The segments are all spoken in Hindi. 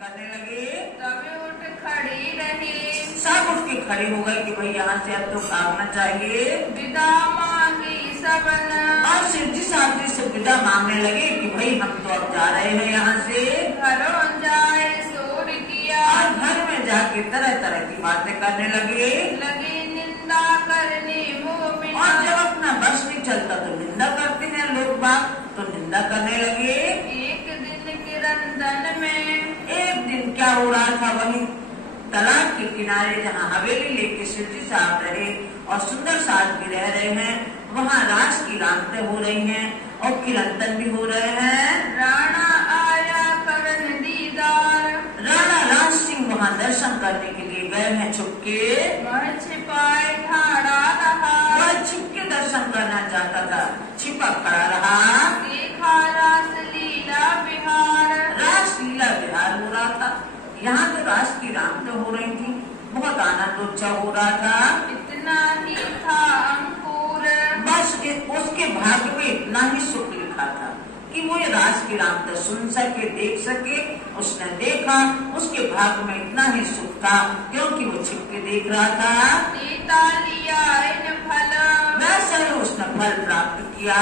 करने लगे। तब उठ खड़ी रही। सब उठ के खड़े हो गए कि भाई यहाँ से अब तो भागना चाहिए। विदा मांगी सबन। और शिव जी साहब जी से विदा मांगने लगे कि भाई हम तो अब जा रहे हैं यहाँ से। घरों जाए शोर किया। और घर में जाके तरह तरह की बातें करने लगे। लगी निंदा करने मोह। और जब अपना बस नहीं चलता तो निंदा करते हैं लोग बात, तो निंदा करने लगे। एक दिन किरंदन में। एक दिन क्या हो रहा था, वही तालाब के किनारे जहाँ हवेली लेके शिव जी साहब रहे और सुंदर साथ भी रह रहे हैं, वहाँ रास की रामतें हो रही हैं और किरंदन भी हो रहे हैं। राणा आया करन दीदार। राणा राज सिंह वहाँ दर्शन करने के लिए गए हैं छुपके। वह छिपाए ठाड़ा रहा। वह छिपके दर्शन करना चाहता था, छिपा खड़ा रहा। देखा रास लीला बिहार। रास लीला विहार हो रहा था। यहाँ तो रास की रामतें हो रही थी, बहुत आनंदोत्सव हो रहा था। इतना ही था अंकुर। बस उसके भाग्य में इतना ही सुख लिखा था कि वो ये रास की रामतें सुन सके, देख सके। उसने देखा, उसके भाग्य में इतना ही सुख था क्योंकि वो छिपके देख रहा था। सीता लिया इन फल। वैसे ही उसने फल प्राप्त किया।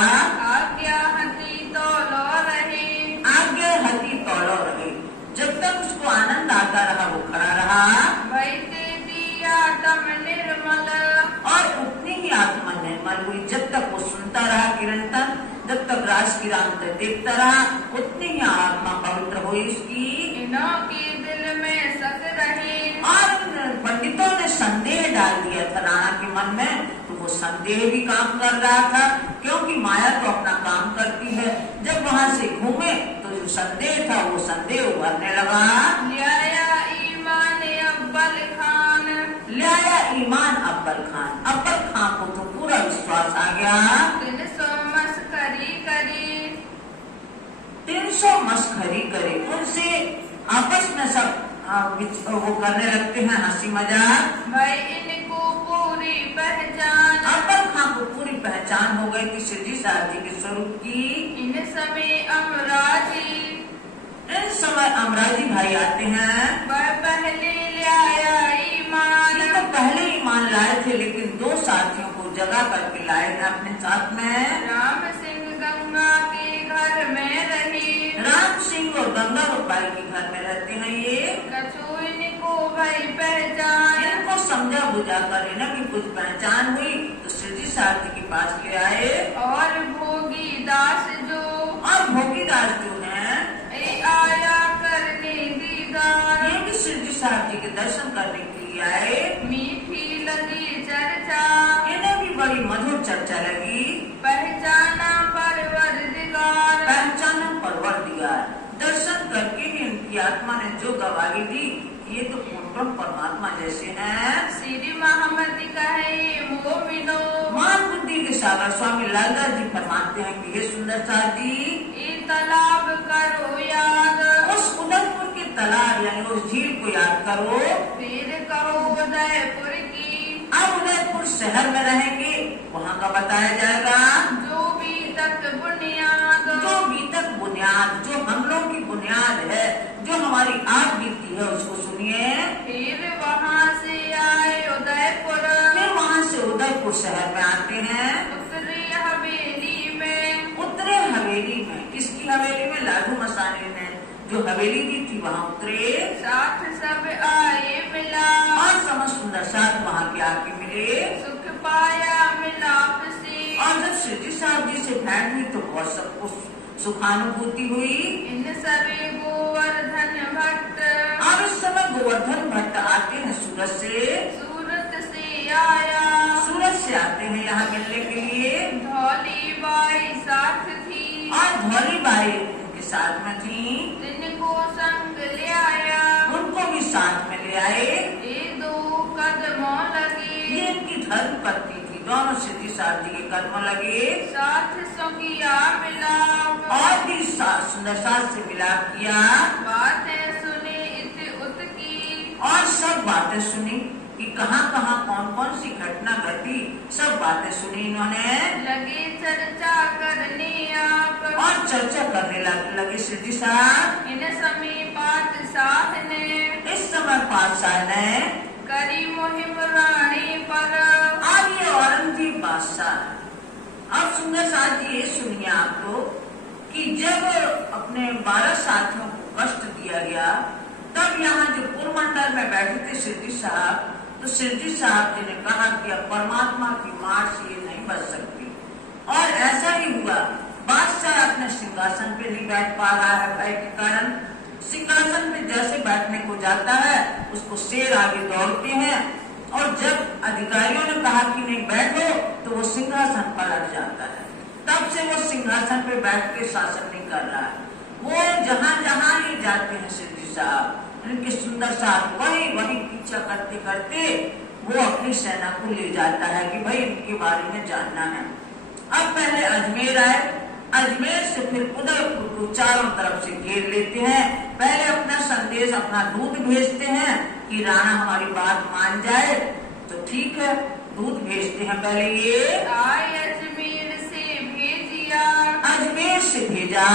आज्ञा हती तो लो रहे। आगे हती तौलो रहे। जब तक उसको आनंद आता रहा वो खड़ा रहा। भई ते दिया तम निर्मल। और उतनी ही आत्मा निर्मल हुई। जब तक वो सुनता रहा कीर्तन, जब तक रास की रामतें देखता रहा, उतनी ही आत्मा पवित्र हुई उसकी। इनों के दिल में सक रहे। और पंडितों ने संदेह डाल दिया था राणा के मन में, तो वो संदेह भी काम कर रहा था क्योंकि माया तो अपना काम करती है। जब वहाँ से घूमे तो जो संदेह था वो संदेह उभरने लगा। लिया ईमान अब्बल खान। लाया ईमान अब्बल खान। अब्बल खान को तो पूरा विश्वास आ गया। 300 मस्करी करी। 300 मस्खरी करे, उनसे आपस में सब वो करने लगते हैं हंसी मजाक। भाई इनको पूरी पहचान। अब्बल खान को पूरी पहचान हो गई कि शिव जी साहब जी के स्वरूप की। इन समय अमराजी। इन समय अमराजी भाई आते हैं। वह पहले लाया ईमान। ये तो पहले ही मान लाए थे लेकिन 2 साथियों को जगा करके लाए थे अपने साथ में। राम सिंह गंगा के घर में रही। राम सिंह और गंगा गोपाल के घर में रहते हैं ये। कछु इनको भाई पहचान। इनको समझा बुझा कर इन्हें भी कुछ पहचान हुई तो शिव जी साहब जी के पास ले आए। और भोगी दास जो। और भोगी दास जो है ए आया करने दीदार। ये भी शिव जी साहब जी के दर्शन करने के लिए आए। मीठी लगी चर्चा। इन्हें भी बड़ी मधुर चर्चा लगी। पहचाना परवरदिगार। पहचाना परवरदिगार। दर्शन करके ही इनकी आत्मा ने जो गवाही दी, ये तो पूर्ण परमात्मा जैसे हैं। श्री मोहम्मद कहे मोमिनो। मान बुद्धि के सागर स्वामी लालदास जी फरमाते हैं कि हे सुंदर साथ जी, ये तालाब करो याद। उस उदयपुर के तालाब यानी उस झील को याद करो। फिर कहो उदयपुर की। अब उदयपुर शहर में रहेंगे, वहाँ का बताया जाएगा। जो भी तक बुनियाद। जो बीतक बुनियाद, जो हम लोग की बुनियाद है, जो हमारी आग बीती है उसको सुनिए। फिर वहाँ से आए उदयपुर। फिर वहाँ से उदयपुर शहर में आते हैं। उतरे हवेली में। उतरे हवेली में। किसकी हवेली में? लाडू मसाने में जो हवेली दी थी वहाँ उतरे। साथ सब आए मिला। और समझ सुंदर साथ वहाँ के आके मिले। सुख पाया मिलाप से। और जब शिव जी साहब जी से भेंट हुई तो बहुत सबको सुखानुभूति हुई। इन सभी गोवर्धन भट्ट। अब इस समय गोवर्धन भट्ट आते हैं सूरत से। सूरत से आया। सूरत से आते हैं यहाँ मिलने के लिए। धौली बाई साथ थी। और धौली बाई उनके साथ में थी। इनको संग ले आया। उनको भी साथ में ले आए। ये 2 कदमों लगे। ये इनकी धर्म पत्नी थी। दोनों शिव जी साहब जी के कदमों लगे। साथ संगिया मिलाप। और भी सुंदर साथ से मिलाप किया। बातें सुने इत उत की। और सब बातें सुनी कि कहाँ कहाँ कौन कौन सी घटना घटी, सब बातें सुनी इन्होंने। लगे चर्चा करने आप। और चर्चा करने लगे शिव जी साहब। इन समय बात साथ बादशाह ने करी मुहिम रानी पर। अब ये औरंगजेब बादशाह, अब सुंदर साथ जी ये सुनिए आप तो कि जब अपने 12 साथियों को कष्ट दिया गया, तब यहाँ जो पुरमंडल में बैठे थे सिद्धि साहब, तो सिद्धि साहब जी ने कहा कि अब परमात्मा की मार से ये नहीं बच सकती। और ऐसा ही हुआ, बादशाह अपने सिंहासन पे नहीं बैठ पा रहा है भय के कारण। सिंहासन पे जैसे बैठने को जाता है, उसको शेर आगे दौड़ते हैं, और जब अधिकारियों ने कहा कि नहीं बैठो, तो वो सिंहासन पलट जाता है। तब से वो सिंहासन पे बैठ के शासन नहीं कर रहा है। वो जहाँ जहाँ ले जाते हैं सिद्धि साहब, इनके सुंदर साहब वही वही पीछा करते करते वो अपनी सेना को ले जाता है कि भाई इनके बारे में जानना है। अब पहले अजमेर आए, अजमेर से फिर उदयपुर को चारों तरफ से घेर लेते हैं। पहले अपना संदेश, अपना दूत भेजते हैं कि राणा हमारी बात मान जाए, तो ठीक है, दूत भेजते हैं। पहले ये आए अजमेर से भेजिया, अजमेर से भेजा,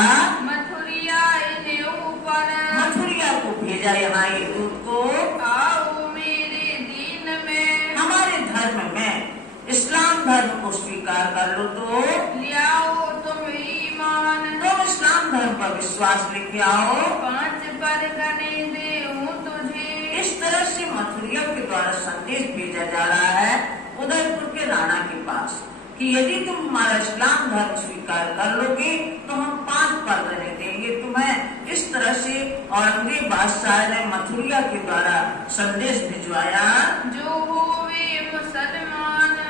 मथुरिया इन्हें ऊपर, मथुरिया को भेजा यहाँ ये दूत को। आओ मेरे दीन में, हमारे धर्म में इस्लाम धर्म को स्वीकार कर लो, तो लियाओ तुम ईमान, तुम इस्लाम धर्म पर विश्वास लेके आओ। 5 परगने देऊं तुझे। इस तरह से मथुरिया के द्वारा संदेश भेजा जा रहा है उदयपुर के राणा के पास कि यदि तुम हमारा इस्लाम धर्म स्वीकार कर लोगे तो हम 5 परगने देंगे तुम्हें। इस तरह से औरंगजेब बादशाह ने मथुरिया के द्वारा संदेश भिजवाया, जो होवे मुसलमान,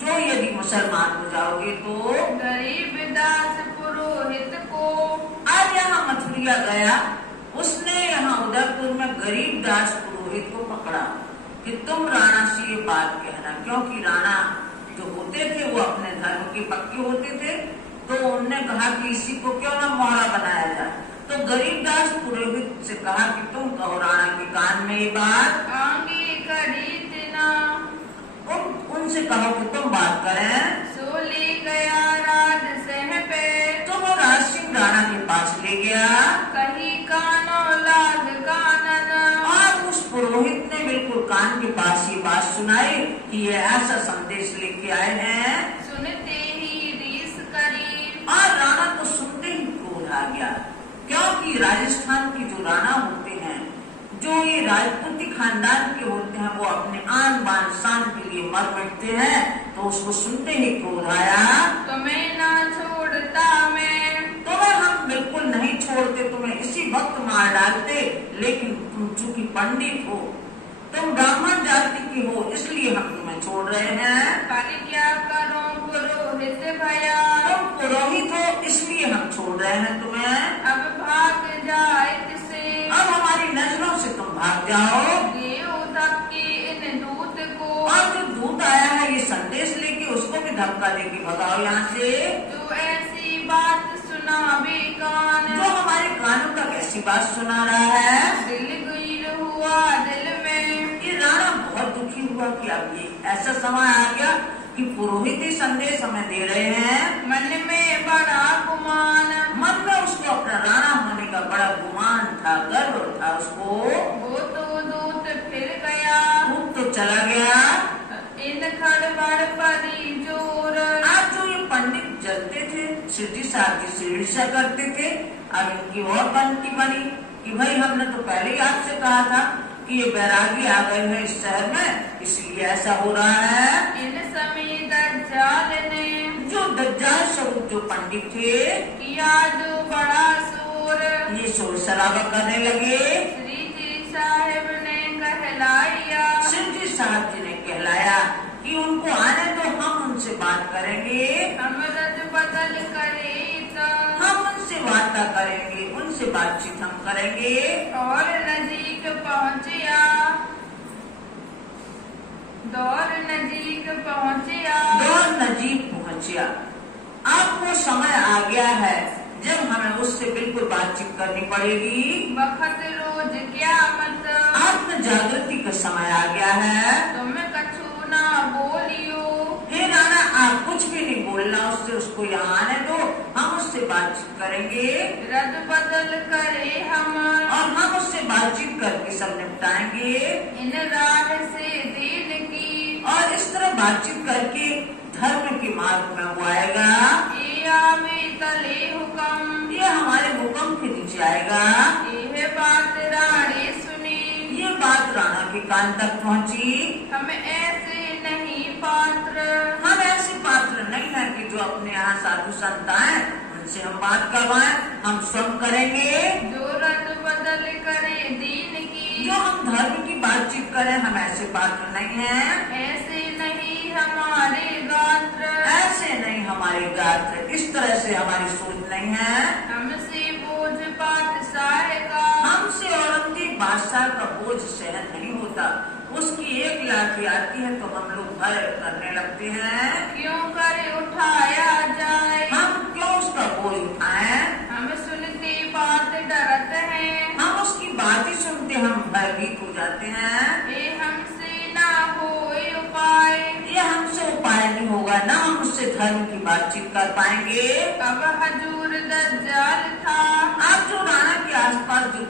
जो यदि मुसलमान हो जाओगे तो गरीब दास पुरोहित को। आज यहाँ मथुरिया गया, उसने यहाँ उदयपुर में गरीब दास पुरोहित को पकड़ा कि तुम राणा से ये बात कहना, क्योंकि राणा जो होते थे वो अपने धर्म के पक्के होते थे, तो उनने कहा कि इसी को क्यों ना मोहरा बनाया जाए। तो गरीब दास पुरोहित से कहा कि तुम कहो राणा के कान में ये बात, आगे करी तिना, उनसे कहो कि तुम बात करें। सो ले गया राज सह पे, तो वो राज सिंह राणा के पास ले गया, कही कानो लाग कानन, और उस पुरोहित ने बिल्कुल कान के पास ये बात सुनाई कि ये ऐसा संदेश लेके आए हैं। सुनते ही रीस करी, और राणा को सुनते ही क्रोध आ गया, क्योंकि राजस्थान के जो राणा होते हैं, जो ये राजपूती खानदान के होते हैं, वो अपने आन बान शान के लिए मर मिटते हैं। तो उसको सुनते ही क्रोध आया, तुम्हें ना छोड़ता मैं, तुम्हें हम बिल्कुल नहीं छोड़ते, तुम्हें इसी वक्त मार डालते, लेकिन तुम चूंकि पंडित हो, तुम ब्राह्मण जाति की हो, इसलिए हम तुम्हें छोड़ रहे हैं। पर क्या करो पुरोहित भया, तुम पुरोहित हो इसलिए हम छोड़ रहे हैं तुम्हें। अब भाग जाए तिसे, अब हमारी नजरों से तुम भाग जाओ। देव धक्के इन दूत को, और जो दूत आया है ये संदेश लेके, उसको भी धक्का देके भगाओ यहाँ से। जो ऐसी बात सुना बेकान, जो हमारे कानों तक ऐसी बात सुना रहा है। दिल गिर हुआ दिल में, ये राणा बहुत दुखी हुआ कि अब ये ऐसा समय आ गया कि पुरोहित ही संदेश हमें दे रहे हैं। मन में बड़ा गुमान, मन में उसको अपना राणा होने का बड़ा गुमान था, गर्व था उसको। वो तो दूत फिर गया, दूत तो चला गया। इन खड़बड़ परी जोर, आज जो ये पंडित जलते थे, सिद्धि साहब जी से ईर्ष्या करते थे, अब इनकी और बनती बनी कि भाई हमने तो पहले ही आपसे कहा था कि ये बैरागी आ गए हैं इस शहर में, इसलिए ऐसा हो रहा है। इन समय दज्जाल ने, जो दज्जाल स्वरूप जो पंडित थे, किया जो बड़ा शोर, ये शोर शराबा करने लगे। श्री जी साहेब ने कहलाया, सिद्धि साहब जी ने कहलाया कि उनको आने दो, हम उनसे बात करेंगे, हम रज बदल करे तो, हम उनसे वार्ता करेंगे, उनसे बातचीत हम करेंगे। और नजीक पहुँचिया, दौर नजीक पहुँचिया, दौर नजीक पहुंचिया। अब वो समय आ गया है जब हमें उससे बिल्कुल बातचीत करनी पड़ेगी। वक्त रोज क्या मत, आत्म जागृति का समय आ गया है। तुम कछु ना बोलियो, हे राणा, आप कुछ भी नहीं बोलना उससे, उसको यहाँ आने दो, हम उससे बातचीत करेंगे रद बदल करे हम, और हम उससे बात बातचीत करके सब निपटाएंगे। इन राह से दीन की और इस तरह बातचीत करके धर्म के मार्ग में वो आएगा। ये आवे तले हुक्म ये हमारे हुक्म के नीचे आएगा। ये बात रानी सुनी ये बात राणा के कान तक पहुंची। हम ऐसे नहीं पात्र हम ऐसे पात्र नहीं है कि जो अपने यहाँ साधु संत आए उनसे हम बात करवाएं। हम स्वयं करेंगे। जो रद बदल करे दीन की जो हम धर्म की बातचीत करें, हम ऐसे पात्र नहीं हैं। ऐसे नहीं हमारे गात्र ऐसे नहीं हमारे गात्र। इस तरह से हमारी सोच नहीं है। हमसे बोझ बादशाह का हमसे औरंगजेब बादशाह का बोझ सहन नहीं होता। उसकी एक लाठी आती है तो हम लोग भय करने लगते हैं। क्यों कर उठाया जाए हम क्यों उसका बोझ उठाएं? हम सुनते बात डरत हैं हम उसकी बात ही सुनते हम भयभीत हो जाते हैं। ये हमसे ना होए उपाय ये हमसे उपाय नहीं होगा, ना हम उससे धर्म की बातचीत कर पाएंगे। अब हजूर दज्जाल था आप जो राणा के आसपास जो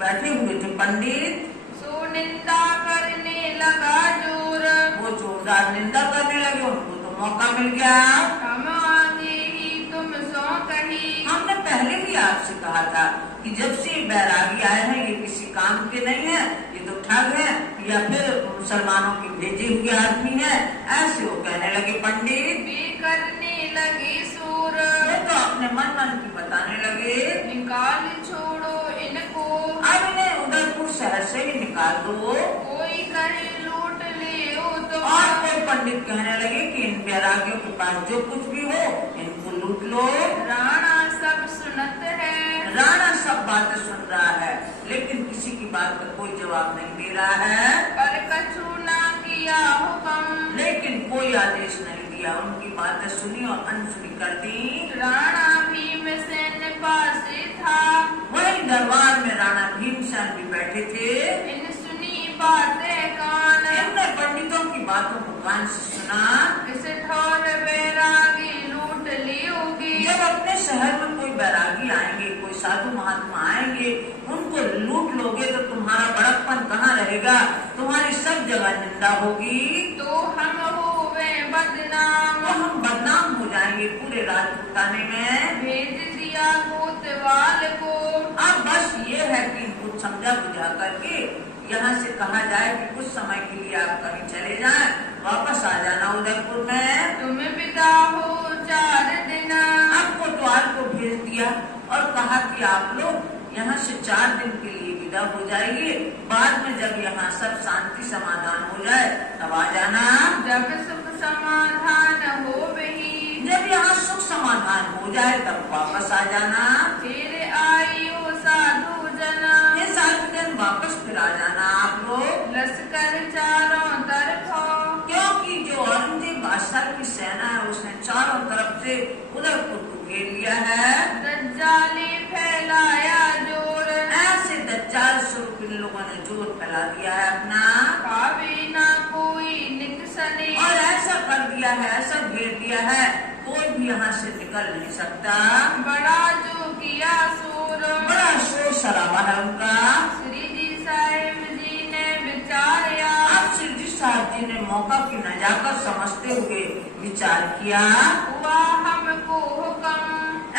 बैठे हुए थे पंडित, सो निंदा करने लगा जोर वो जोरदार निंदा करने लगे। उनको तो मौका मिल गया। हम आगे ही तुम सो कही हमने पहले भी आपसे कहा था कि जब से बैरागी आए हैं ये किसी काम के नहीं है, ये तो ठग है या फिर मुसलमानों के भेजे हुए आदमी है। ऐसे वो कहने लगे पंडित। वे करने लगे शोर वो तो अपने मन की बताने लगे। निकाल छोड़ो इनको अब इन्हें उदयपुर शहर से ही निकाल दो। कोई कहे लूट ले तो और कोई पंडित कहने लगे कि इन बैरागियों के पास जो कुछ भी हो इनको लूट लो। राणा सब सुनत है राणा सब बातें सुन रहा है लेकिन किसी की बात का कोई जवाब नहीं दे रहा है। पर कछु ना किया हुक्म लेकिन कोई आदेश नहीं दिया। उनकी बातें सुनी और अनसुनी कर दी। राणा भीमसेन पासे था वही दरबार में राणा भीमसेन भी बैठे थे। इन सुनी बातें कान इनने पंडितों की बातों को कान से सुना। इस ठौर बैरागी लूट लियोगी जब अपने शहर में कोई बैरागी आएंगे, कोई साधु महात्मा आएंगे, उनको लूट लोगे तो तुम्हारा बड़प्पन कहाँ रहेगा? तुम्हारी सब जगह निंदा होगी। तो हम होवे बदनाम तो हम बदनाम हो जाएंगे पूरे राजपूताने में। भेज दिया कोतवाल को अब बस ये है कि इनको समझा बुझा करके यहाँ से कहा जाए कि कुछ समय के लिए आप कहीं चले जाएं, वापस आ जाना उदयपुर में। तुम विदा हो 4 दिन अब कोतवाल को भेज दिया और कहा कि आप लोग यहाँ से 4 दिन के लिए विदा हो जाइए। बाद में जब यहाँ सब शांति समाधान हो जाए तब आ जाना। जब सुख समाधान हो वही जब यहाँ सुख समाधान हो जाए तब वापस आ जाना। फिर आइयो साधु जना ये साधु जन वापस फिर आ जाना आप लोग। लश्कर चारों तरफों क्योंकि जो औरंगजेब बादशाह की सेना है उसने चारों तरफ से उदयपुर को घेर लिया है। दज्जाले फैलाया जोर ऐसे दज्जाल स्वरूप इन लोगों ने जोर फैला दिया है अपना। पावे ना कोई निकसने और ऐसा कर दिया है, ऐसा घेर दिया है, कोई भी यहाँ से निकल नहीं सकता। बड़ा जो किया शोर बड़ा शोर शराबा है उनका। श्री जी साहिब जी ने विचारा अब श्री जी साहब जी ने मौका की नजाकत समझते हुए विचार किया। हुआ हमको हुक्म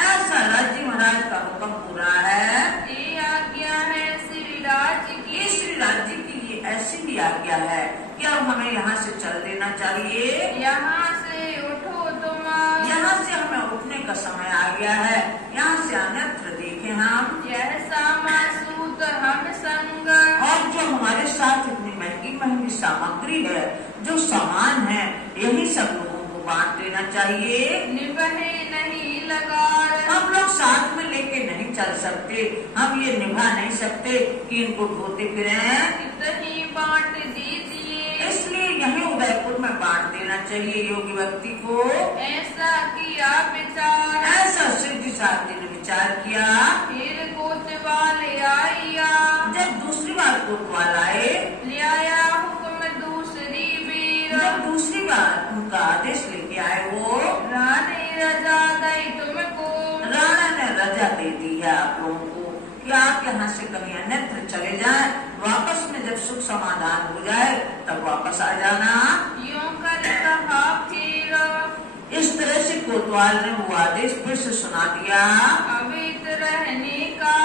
ऐसा राज्य महाराज का हुक्म पूरा है। ये आज्ञा है श्री राज की ये श्री राज्य की ये ऐसी भी आज्ञा है कि अब हमें यहाँ से चल देना चाहिए। यहाँ से उठो तुम यहाँ से हमें उठने का समय आ गया है। यहाँ से अन्यत्र देखें हम। यह सामासूत हम संग और जो हमारे साथ इतनी महंगी महंगी सामग्री है, जो सामान है, यही सब लोगों को बांट देना चाहिए। निभे नहीं लगार हम लोग साथ में लेके नहीं चल सकते। हम ये निभा नहीं सकते कि इनको ढोते फिरे। इतनी बांट दीजिए इसलिए यही उदयपुर में बांट देना चाहिए योगी व्यक्ति को। ऐसा किया विचार ऐसा सिद्धि साहब जी ने विचार किया। फिर कोतवाल आया जब दूसरी बार कोतवाल आए, ले आया हुक्म दूसरी बीर जब दूसरी बार उनका आदेश लेके आए वो, रानी रजा दई तुमको राणा ने रजा दे दी है आप लोगों को कि आप यहाँ से कहीं अन्यत्र चले जाए, वापस में जब सुख समाधान हो जाए तब वापस आ जाना। यूं कर कहा फिर, इस तरह से कोतवाल ने वो आदेश फिर से सुना दिया। अवित रहने का,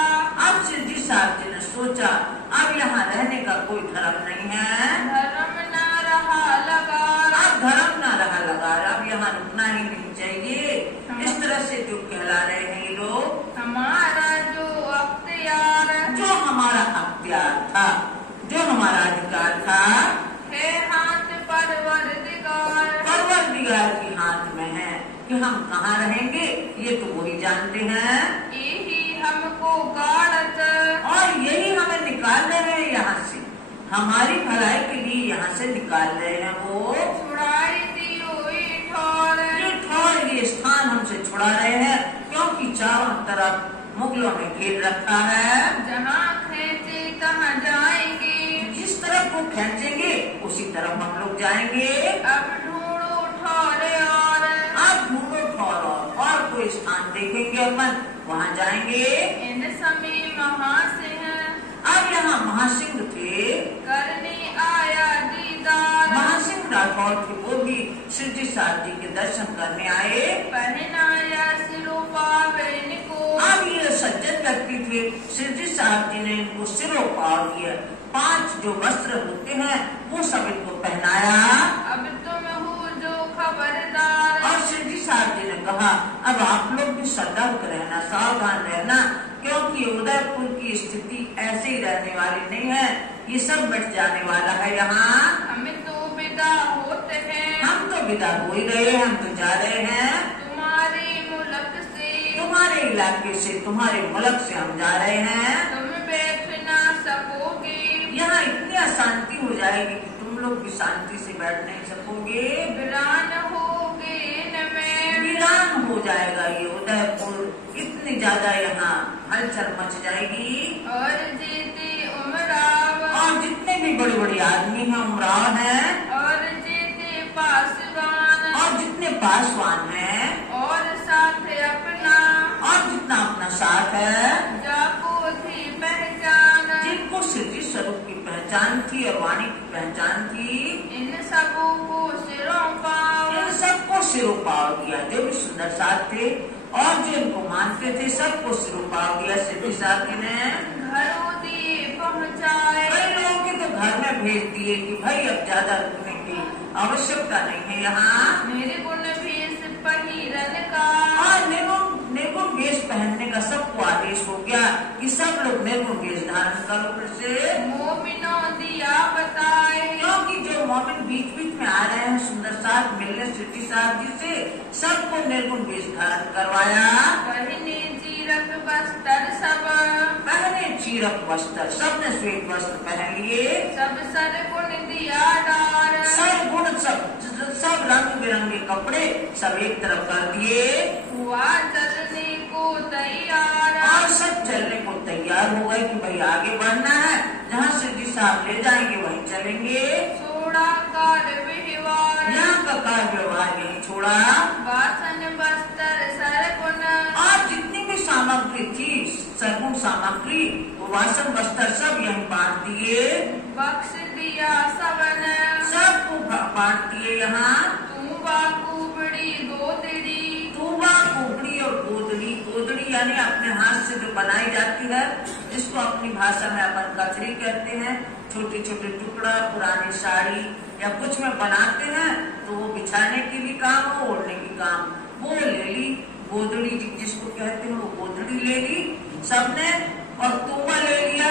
अब सिद्धि साहब जी ने सोचा अब यहाँ रहने का कोई धर्म नहीं है, धर्म न रहा लगा, अब धर्म ना रहा लगा, अब यहाँ रुकना ही नहीं चाहिए। इस तरह से जो कहला रहे हैं ये लोग, हमारा जो अख्तियार जो हमारा अख्तियार था, जो हमारा अधिकार था, है हाथ परवरदिगार, परवरदिगार के हाथ में है कि हम कहाँ रहेंगे ये तो वही जानते हैं, यही हमको गाड़त, और यही हमें निकाल रहे हैं यहाँ से, हमारी भलाई के लिए यहाँ से निकाल रहे हैं। वो छुड़ाई दियो ठोर, ये ठौर ये स्थान हमसे छुड़ा रहे हैं, क्योंकि चारों तरफ मुगलों ने घेर रखा है। जहाँ खेचे तहाँ जाएंगे, जिस तरफ वो खींचेंगे उसी तरफ हम लोग जाएंगे। अब ढूंढो ठोरे और, अब ढूंढो ठौर और कोई स्थान देखेंगे अपन वहाँ जाएंगे। इन समय महासिंह अब यहाँ महासिंह थे, करने आया दीदार, महासिंह राठौर थे, वो भी सिद्धि साहब जी के दर्शन करने आए। पहनाया सिरो पावन को, अब ये सज्जन व्यक्ति थे, सिद्धि साहब जी ने इनको सिरों पाव दिया, 5 जो वस्त्र होते हैं वो सब इनको पहनाया। अब तुम हो जो खबरदार, और सिद्धि साहब जी ने कहा अब आप लोग भी सतर्क रहना, सावधान रहना, क्योंकि उदयपुर की स्थिति ऐसे ही रहने वाली नहीं है, ये सब मिट जाने वाला है। यहाँ हम तो विदा होते हैं, हम तो विदा हो ही रहे हैं, हम तो जा रहे हैं, तुम्हारे मुल्क से, तुम्हारे इलाके से, तुम्हारे मुल्क से हम जा रहे हैं। तुम बैठ ना सकोगे, यहाँ इतनी अशांति हो जाएगी कि तुम लोग भी शांति से बैठ नहीं सकोगे, वीरान होगे न मैं, वीरान हो जाएगा ये उदयपुर, इतनी ज्यादा यहाँ हलचल मच जाएगी। और जीते उमराव, और जितने भी बड़े बड़े आदमी हैं उमराव हैं, और जीते पासवान, और जितने पासवान हैं, और साथ अपना, और जितना अपना साथ है, जाको थी पहचान, जिनको सिद्धि स्वरूप की पहचान थी और वाणी की पहचान थी, इन सबों को सिरों पाव, इन सबको सिरों पाव दिया। जो भी सुंदर साथ थे और जो इनको मानते थे सबको सिरों पाव दिया सिद्धि साहब जी ने। घरों दिए पहुँचाए, कई लोगों के तो घर में भेज दिए कि भाई अब ज्यादा रुकने की आवश्यकता नहीं है यहाँ, मेरे गुण भेष पहिरन का, और निर्गुण वेश पहनने का सबको आदेश हो गया कि सब लोग निर्गुण वेश धारण करो। फिर से मोमिनों दिया बताए, क्योंकि जो मोमिन बीच बीच में आ रहे हैं सुंदर साथ मिलने सिद्धि साहब जी से, सबको निर्गुण वेश धारण करवाया। पहने जीरक बस्तर सब, पहने चीरक वस्त्र, सबने श्वेत वस्त्र पहन लिए, सब सर गुण दिया डार, सब गुण सब रंग बिरंगे कपड़े सब एक तरफ कर दिए, हुआ चलने को तैयार, और सब चलने को तैयार हो गए कि भाई आगे बढ़ना है, जहाँ सिद्धि साहब ले जाएंगे वहीं चलेंगे। छोड़ा कार व्यवहार, यहाँ का कार्य व्यवहार यही छोड़ा, वासन बस्तर सर गुण, और जितनी भी सामग्री थी सरगुण सामग्री, वो वासन वस्त्र सब यहीं बांट दिए, बख्श दिया सबन, सबको बांट दिए। यहाँ तूबा कुबड़ी गोदड़ी, तूबा कुबड़ी और गोदड़ी, गोदड़ी यानी अपने हाथ से जो बनाई जाती है, जिसको अपनी भाषा में अपन कचरी कहते हैं, छोटे छोटे टुकड़ा पुरानी साड़ी या कुछ में बनाते हैं, तो वो बिछाने के लिए काम हो, ओढ़ने की काम, वो ले ली गोदड़ी जिसको कहते हैं, वो गोदड़ी ले ली सबने, और तुम्बा ले लिया।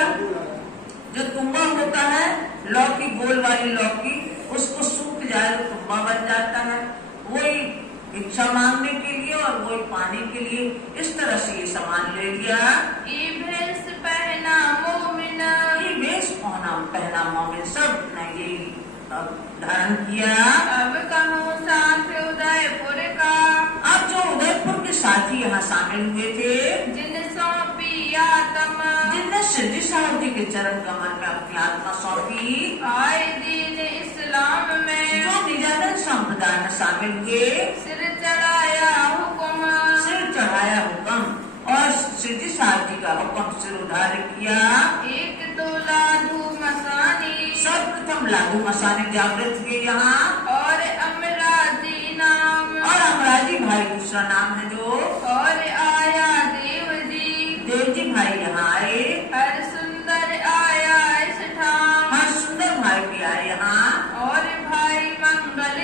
जो तुम्बा होता है लौकी, गोल वाली लौकी, उसको सूख जाए तो तुम्बा बन जाता है, वही भिक्षा मांगने के लिए और वही पानी के लिए, इस तरह से ये सामान ले लिया। ये भेष पहना मोमिन, ये वेश पहना मोमिन, सब ने ये धारण किया। अब कहूँ साथ उदयपुर का, अब जो उदयपुर के साथी यहाँ शामिल हुए थे, जिन सौंपी आत्मा, जिनने सिद्धि साहब जी के चरण कमल में अपनी आत्मा सौंपी, आए दीन इस्लाम में, जो निजानंद संप्रदाय में शामिल हुए, सिर चढ़ाया हुक्म, सिर चढ़ाया हुक्म, और सिद्धि साहब जी का हुक्म सिर उधार किया। एक तो लाधू मसानी सर्वप्रथम लाधू मसानी जागृत हुए यहाँ, और अमराजी नाम, और अमराजी भाई दूसरा नाम है जो, और आया देव जी भाई यहाँ आए। हर सुंदर आया इस ठाम, हाँ सुंदर भाई भी आए यहाँ, और भाई मंगल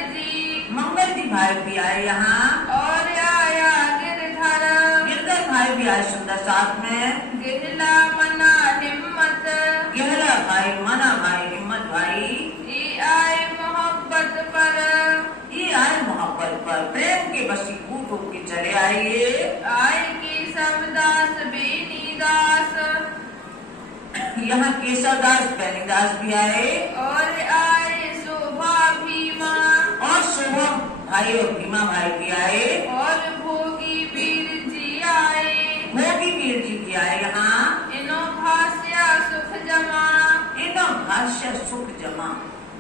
जी भाई भी आए यहाँ, और आया गिरधर भाई भी आए सुंदर साथ में। गिरला मना हिम्मत, गहरा भाई, मना भाई, हिम्मत भाई, ये आए मोहब्बत पर, ये आए मोहब्बत पर, प्रेम के वशीभूत होके चले आए। आए के सब दास बेनी दास, यहाँ केशवदास बैनीदास भी आए, और आए शोभा भीमा, और शुभम भाई और भीमा भाई भी आए, और भोगी वीर जी आए, भोगी वीर जी भी आए यहाँ। इनो भाष्या सुख जमा, इनो भाष्य सुख जमा,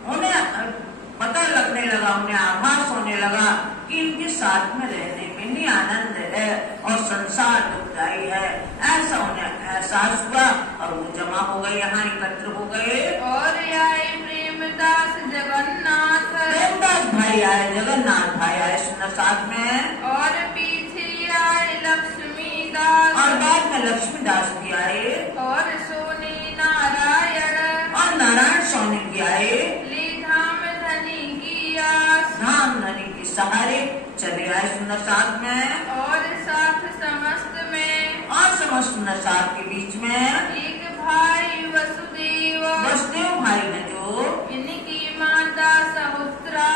उन्हें पता लगने लगा, उन्हें आभास होने लगा कि इनके साथ में रहने में ही आनंद है और संसार दुखदायी है, ऐसा उन्हें एहसास हुआ और वो जमा हो गए, यहाँ एकत्र हो गए। और आए प्रेमदास जगन्नाथ, प्रेमदास भाई आए, जगन्नाथ भाई आए सुंदर साथ में, और पीछे आए लक्ष्मी दास, और बाद में लक्ष्मी दास भी आए, और सोनी नारायण, और नारायण सोनी भी आए। ले धाम धनी की आस, धाम नदी के सहारे चले आए सुंदर साथ में, और साथ समस्त में, और समस्त सुंदर साथ के बीच में एक भाई वसुदेव, वसुदेव भाई ने जो, इनकी माता सहोत्रा,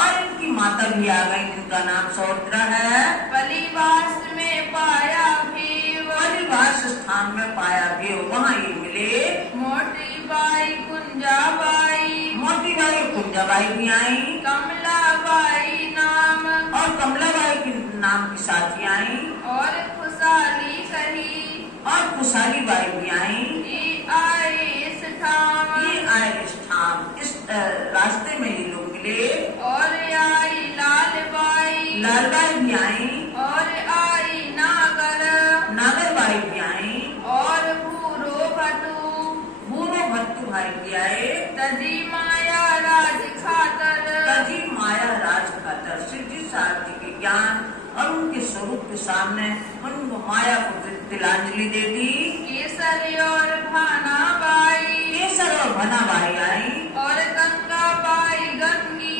और इनकी माता भी आ गई जिनका नाम सहोत्रा है। बलिवास में पाया भेव, बलिवास स्थान में पाया भी, वहाँ ये मिले। मोटी बाई कुंजाबाई, मोटी बाई कुंजाबाई भी आई, कमलाबाई नाम, और कमलाबाई के नाम की साथी आई, और खुशाली कही, और खुशाली बाई भी आई। ये आए इस ठाम, ये आए इस ठाम, इस रास्ते में ये लोग मिले। और आई लालबाई, लालबाई भी आई, और आई नागर, नागरबाई भी आई, और भूरो भटू, भूरो भट्टू भाई भी आए। तजी माया राज खातर, तजी माया राज खातर, सिद्धि साहब जी के ज्ञान और उनके स्वरूप के सामने उनको माया को तिलांजलि दे दी। केसरी और भानाबाई, केसर और भनाबाई आई, और गंगाबाई गंगी,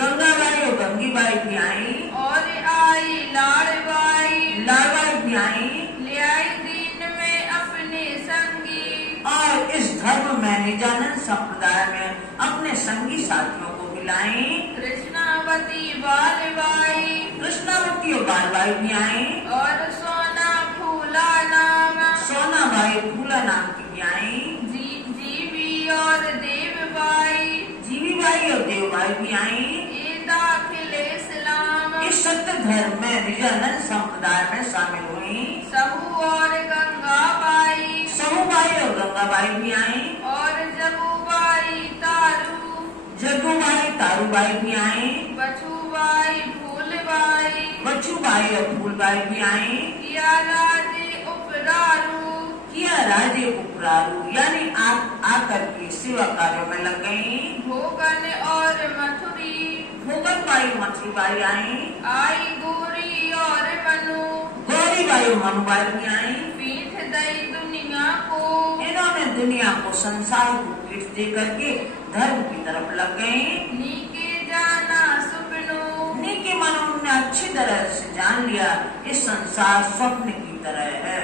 गंगाबाई और गंगीबाई भी आई, और आई लाड़बाई, लाड़बाई भी आई, ले आई दीन में अपने संगी, और इस धर्म में निजानंद संप्रदाय में अपने संगी साथियों को मिलाई। कृष्णावती बालबाई, कृष्णावती और बालबाई भी आई, और सोना फूला नाम, सोनाबाई फूला नाम की भी आई, जीवी और देवबाई, जीवीबाई और देवबाई भी आई। ये दाखिल इस्लाम, इस सत्य धर्म में निजानंद संप्रदाय में शामिल हुई। सबू और गंगाबाई, सबूबाई और गंगाबाई भी आई, और जबूबाई तारू, जग्गूबाई तारूबाई भी आई, बछूबाई फूलबाई, बच्चूबाई और फूलबाई भी आई। किया राजे उपरारू, किया राजे उपरारू, यानी आकर के सेवा कार्यों में लग गई। भोगन और मथुरी, भोगन बाई मछलीबाई आई, आई गोरी और मनु, गौरी बाई और मनुबाई भी आई। पीठ दई दुनिया को, इन्होंने दुनिया को संसार को पीठ दे करके धर्म की तरफ लग गई। नीके जाना सुपनो, नीके मन उन्होंने अच्छी तरह से जान लिया इस संसार स्वप्न की तरह है।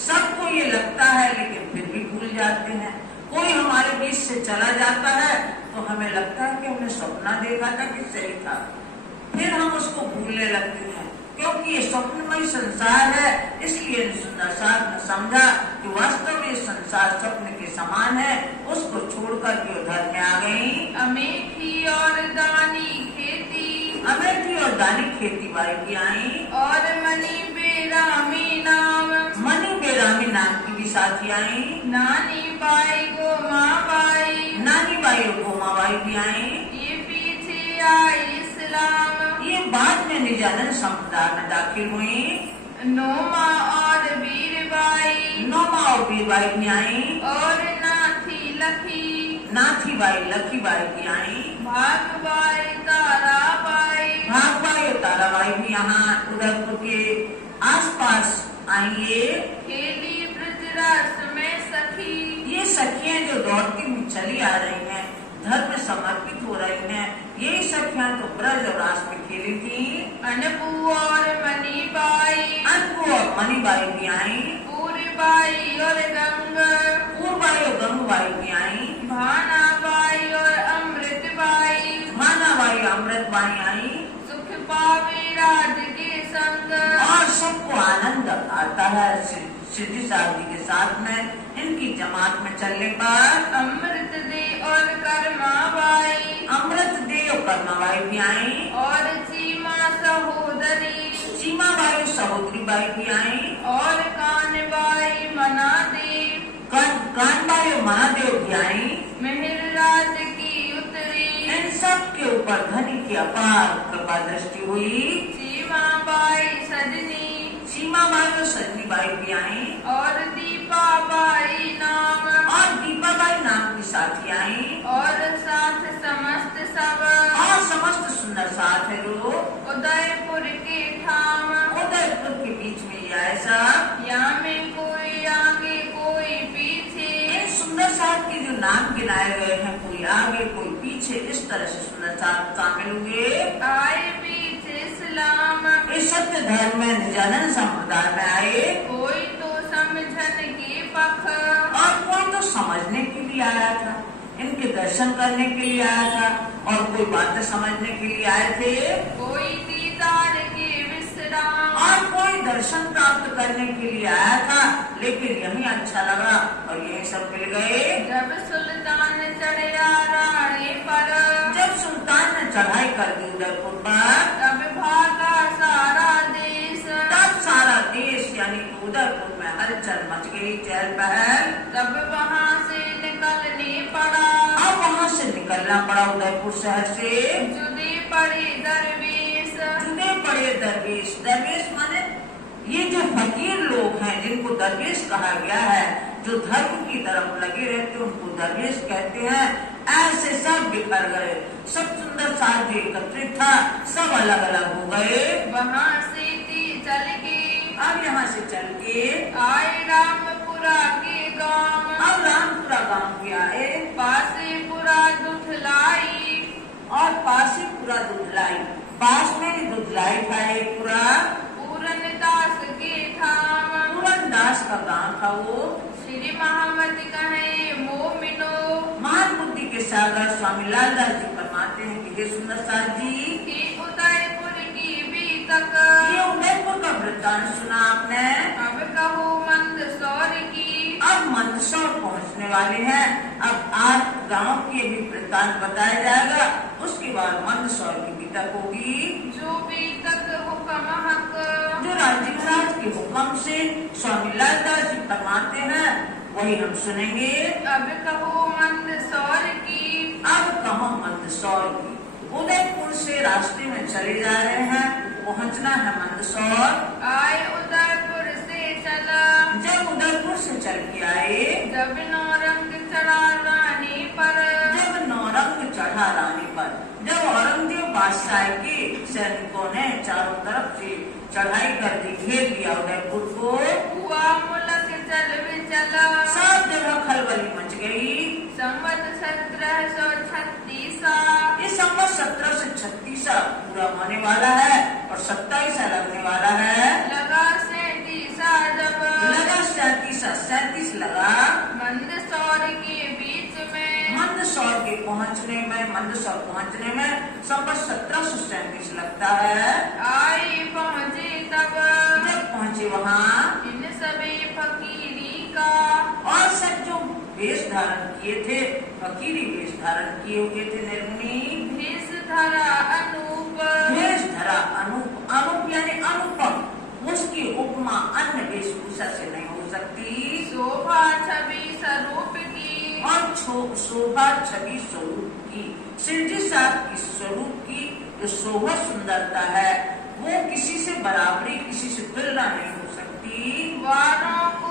सबको ये लगता है लेकिन फिर भी भूल जाते हैं। कोई हमारे बीच से चला जाता है तो हमें लगता है कि हमने सपना देखा था कि सही था, फिर हम उसको भूलने लगते हैं क्योंकि ये स्वप्नमय संसार है। इसलिए सुंदर साहब ने समझा कि वास्तव में संसार स्वप्न के समान है, उसको छोड़कर के उधर में आ गई। अमेठी और दानी खेती, अमेठी और दानी खेती बाई भी आई, और मनी बेरामी नाम, मनी बेरामी नाम की भी साथी आई। नानी बाई गोमा बाई, नानी बाई और गोमा बाई भी आई। ये पीछे आई इस्लाम, ये बाद में निजानंद संप्रदाय में दाखिल हुई। नोमा और वीर बीरबाई, नौमा और बीरबाई भी आई, और नाथी लखी, नाथी बाई लखी बाई भी आई, भागबाई ताराबाई, भागबाई और ताराबाई भी यहाँ उदयपुर के आसपास आई। खेली ब्रजरास में सखी, ये सखियां जो दौड़ती हुई चली आ रही हैं, धर्म में समर्पित हो रही हैं, यही सखियां तो ब्रज और रास में खेली थी। अनपू और मणिबाई, अनपू और मणिबाई भी आई, पूरीबाई और गंग, पूरबाई और गंगबाई भी आई, भानाबाई और अमृतबाई, भानाबाई अमृतबाई आई, सुख पावे राज के संग, और सबको आनंद आता है सिद्धि साहब जी के साथ में, इनकी जमात में चलने पर। अमृत दे और कर्माबाई, अमृत दे और कर्माबाई भी आई, और सीमा सहोदरी, सीमाबाई और सहोदरी बाई भी आई, और कानबाई मना देव, कानबाई और महादेव भी आई। मेहर राज की उतरी, इन सब के ऊपर धनी की अपार कृपा दृष्टि हुई। सीमाबाई सजनी, सीमाबाई और सजनी बाई भी आई, और दीपाबाई नाम, और दीपाबाई नाम की साथी आई, और साथ समस्त सब, और समस्त सुंदर साथ है लोग। उदयपुर के ठाम, उदयपुर के बीच में ये ऐसा, यहाँ में कोई आगे कोई पीछे, इन सुंदर साथ के जो नाम गिनाए गए हैं, कोई आगे कोई पीछे, इस तरह से सुंदर साथ शामिल हुए। आए बीच इस्लाम, इस सत्य धर्म में निजानंद संप्रदाय में आए, कोई तो समझन के पख, और कोई तो समझने के लिए आया था, इनके दर्शन करने के लिए आया था, और कोई बातें समझने के लिए आए थे, कोई दीदार के विश्राम, और कोई दर्शन प्राप्त करने के लिए आया था, लेकिन यही अच्छा लगा और यही सब मिल गए। जब सुल्तान चढ़ा राणे पर, जब सुल्तान ने चढ़ाई कर दी उदयपुर पर, तब भागा सारा देश, तब सारा देश यानी कि उदयपुर में हलचल मच गई, चहल पहल। तब वहाँ से निकलने पड़ा, अब वहाँ से निकलना पड़ा उदयपुर शहर से। जुदे पड़े दरवेश, जुदे पड़े दरवेश, दरवेश माने ये जो फकीर लोग हैं जिनको दरवेश कहा गया है, जो धर्म की तरफ लगे रहते हैं उनको दरवेश कहते हैं। ऐसे सब बिखर गए, सब सुंदर साथ जो एकत्रित था सब अलग अलग हो गए। वहाँ से चल के अब यहाँ से चल के आए रामपुरा के गांव, अब रामपुरा गांव के आए, पासेपुरा दुधलाई, और पास ही पूरा दुधलाई, पास में ही दुधलाई था एक पूरा, पूरन दास के धाम, पूरन दास का गांव था वो। श्री महामत कहे मोमिनो, महान बुद्धि के सागर स्वामी लालदास जी फरमाते हैं कि हे सुंदर साथ जी, कि उदयपुर की बीतक, ये उदयपुर का वृत्तांत सुना आपने, अब कहो मंदसौर की, अब मंदसौर पहुंचने वाले हैं। अब आज गांव की भी वृत्तांत बताया जाएगा, उसके बाद मंदसौर की बीतक होगी। जो बीतक हुक्म हक, जो राजीव राज के हुक्म से स्वामी लालदास जी फरमाते हैं वही हम सुनेंगे। अब कहो मंदसौर की, अब कहो मंदसौर की। उदयपुर से रास्ते में चले जा रहे हैं, पहुंचना है मंदसौर। आए उदयपुर से चला, जब उदयपुर से चल के आए, जब नौरंग चढ़ा रानी पर, जब नौरंग चढ़ा रानी पर, जब औरंगजेब बादशाह के सैनिकों ने चारों तरफ से चढ़ाई कर दी, घेर लिया उदयपुर को, हुआ मुलक चल चला, सब जगह खलबली मच गई। संवत 1736, इस संवत 1736 पूरा होने वाला है और 27 लगने वाला है। लगा 37 जब, लगा 37 लगा। मंदसौर के बीच में, मंदसौर के पहुंचने में, मंदसौर पहुंचने में संवत 1737 लगता है। आए पहुँचे तब, जब पहुंचे वहाँ, इन सभी फकीरी का, और सब जो वेश धारण किए थे, फकीरी वेश धारण किए हुए थे निर्गुणी, भेष धरा अनूप, वेश धरा अनूप, अनूप यानी अनुपम, उसकी उपमा अन्य वेशभूषा से नहीं हो सकती। शोभा छवि स्वरूप की, और शोभा छवि स्वरूप की, सिद्धि साहब की स्वरूप की जो शोभा सुंदरता है वो किसी से बराबरी, किसी से तुलना नहीं हो सकती। वारों